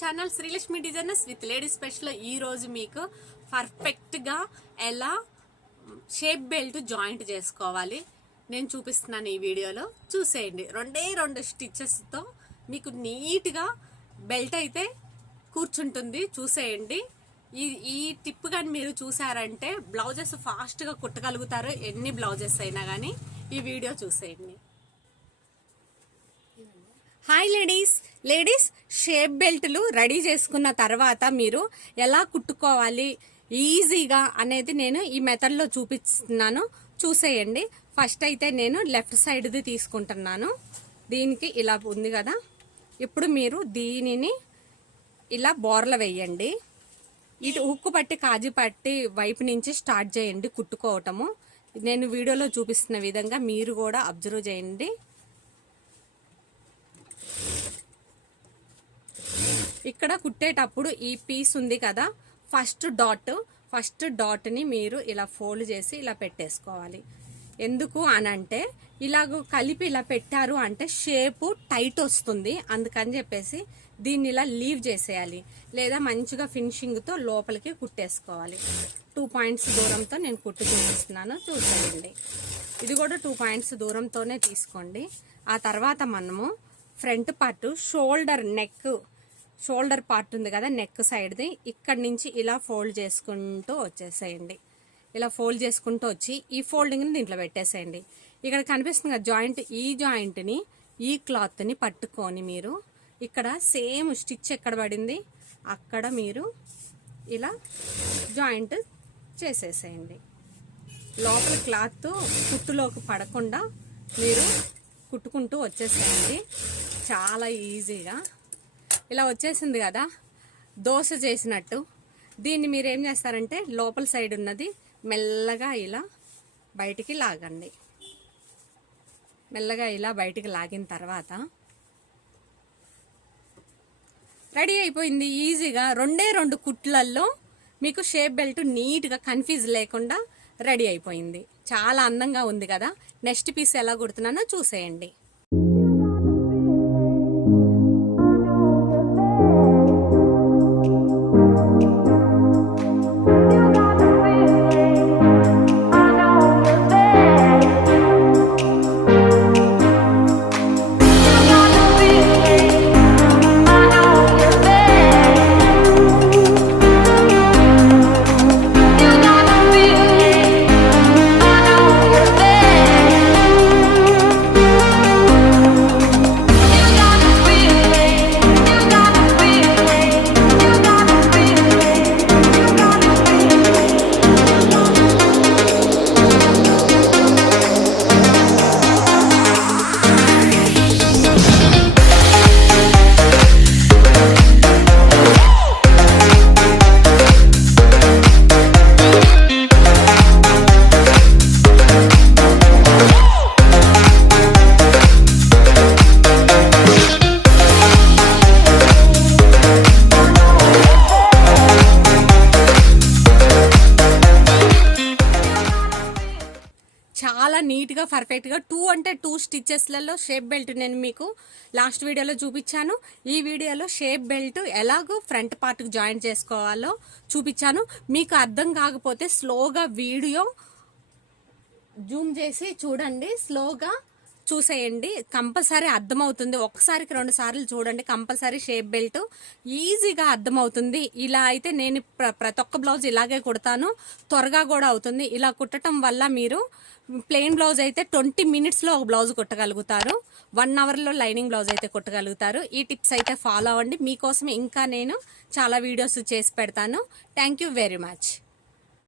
Channel Srilakshmi designers with ladies special ఈ రోజు మీకు పర్ఫెక్ట్గా ఎలా షేప్ బెల్ట్ జాయింట్ చేసుకోవాలి. నేను చూపిస్తున్నాను ఈ వీడియోలో. చూసేయండి. రెండే రెండు స్టిచ్చెస్తో మీకు నీట్గా బెల్ట్ అయితే కూర్చుంటుంది. చూసేయండి. ఈ ఈ టిప్ కానీ మీరు చూసారంటే బ్లౌజెస్ ఫాస్ట్గా కుట్టగలుగుతారు. ఎన్ని బ్లౌజెస్ అయినా కానీ ఈ వీడియో చూసేయండి. హాయ్ లేడీస్ లేడీస్ షేప్ బెల్ట్లు రెడీ చేసుకున్న తర్వాత మీరు ఎలా కుట్టుకోవాలి ఈజీగా అనేది నేను ఈ మెథడ్లో చూపిస్తున్నాను. చూసేయండి. ఫస్ట్ అయితే నేను లెఫ్ట్ సైడ్ది తీసుకుంటున్నాను. దీనికి ఇలా ఉంది కదా. ఇప్పుడు మీరు దీనిని ఇలా బోర్ల వేయండి. ఇటు ఉక్కు పట్టి కాజు పట్టి వైపు నుంచి స్టార్ట్ చేయండి కుట్టుకోవటము. నేను వీడియోలో చూపిస్తున్న విధంగా మీరు కూడా అబ్జర్వ్ చేయండి. ఇక్కడ కుట్టేటప్పుడు ఈ పీస్ ఉంది కదా. ఫస్ట్ డాట్ ఫస్ట్ డాట్ని మీరు ఇలా ఫోల్డ్ చేసి ఇలా పెట్టేసుకోవాలి. ఎందుకు అని అంటే ఇలాగ కలిపి ఇలా పెట్టారు అంటే షేపు టైట్ వస్తుంది. అందుకని చెప్పేసి దీన్ని ఇలా లీవ్ చేసేయాలి. లేదా మంచిగా ఫినిషింగ్తో లోపలికి కుట్టేసుకోవాలి. టూ పాయింట్స్ దూరంతో నేను కుట్టు చూపిస్తున్నాను. చూసేయండి. ఇది కూడా టూ పాయింట్స్ దూరంతోనే తీసుకోండి. ఆ తర్వాత మనము front part shoulder neck shoulder part ఉంది కదా నెక్ సైడ్ది ఇక్కడి నుంచి ఇలా ఫోల్డ్ చేసుకుంటూ వచ్చేసేయండి. ఇలా ఫోల్డ్ చేసుకుంటూ వచ్చి ఈ ఫోల్డింగ్ని దీంట్లో పెట్టేసేయండి. ఇక్కడ కనిపిస్తుంది కదా జాయింట్ ఈ జాయింట్ని ఈ క్లాత్ని పట్టుకొని మీరు ఇక్కడ సేమ్ స్టిచ్ ఎక్కడ పడింది అక్కడ మీరు ఇలా జాయింట్ చేసేసేయండి. లోపల క్లాత్ కుట్టులోకి పడకుండా మీరు కుట్టుకుంటూ వచ్చేసేయండి. చాలా ఈజీగా ఇలా వచ్చేసింది కదా. దోశ చేసినట్టు. దీన్ని మీరు ఏం చేస్తారంటే లోపల సైడ్ ఉన్నది మెల్లగా ఇలా బయటికి లాగండి. మెల్లగా ఇలా బయటికి లాగిన తర్వాత రెడీ అయిపోయింది. ఈజీగా రెండే రెండు కుట్లల్లో మీకు షేప్ బెల్ట్ నీట్గా కన్ఫ్యూజ్ లేకుండా రెడీ అయిపోయింది. చాలా అందంగా ఉంది కదా. నెక్స్ట్ పీస్ ఎలా కుడుతున్నానో చూసేయండి. చాలా నీట్గా పర్ఫెక్ట్గా టూ అంటే టూ స్టిచ్చెస్లలో షేప్ బెల్ట్ నేను మీకు లాస్ట్ వీడియోలో చూపించాను. ఈ వీడియోలో షేప్ బెల్ట్ ఎలాగో ఫ్రంట్ పార్ట్కి జాయిన్ చేసుకోవాలో చూపించాను. మీకు అర్థం కాకపోతే స్లోగా వీడియో జూమ్ చేసి చూడండి. స్లోగా చూసేయండి. కంపల్సరీ అర్థమవుతుంది. ఒకసారికి రెండు సార్లు చూడండి. కంపల్సరీ షేప్ బెల్ట్ ఈజీగా అర్థమవుతుంది. ఇలా అయితే నేను ప్ర- ప్రతి ఒక్క బ్లౌజ్ ఇలాగే కుడతాను. త్వరగా కూడా అవుతుంది. ఇలా కుట్టడం వల్ల మీరు ప్లెయిన్ బ్లౌజ్ అయితే ట్వంటీ మినిట్స్లో ఒక బ్లౌజ్ కుట్టగలుగుతారు. వన్ అవర్లో లైనింగ్ బ్లౌజ్ అయితే కుట్టగలుగుతారు. ఈ టిప్స్ అయితే ఫాలో అవ్వండి. మీకోసం ఇంకా నేను చాలా వీడియోస్ చేసి పెడతాను. Thank you very much.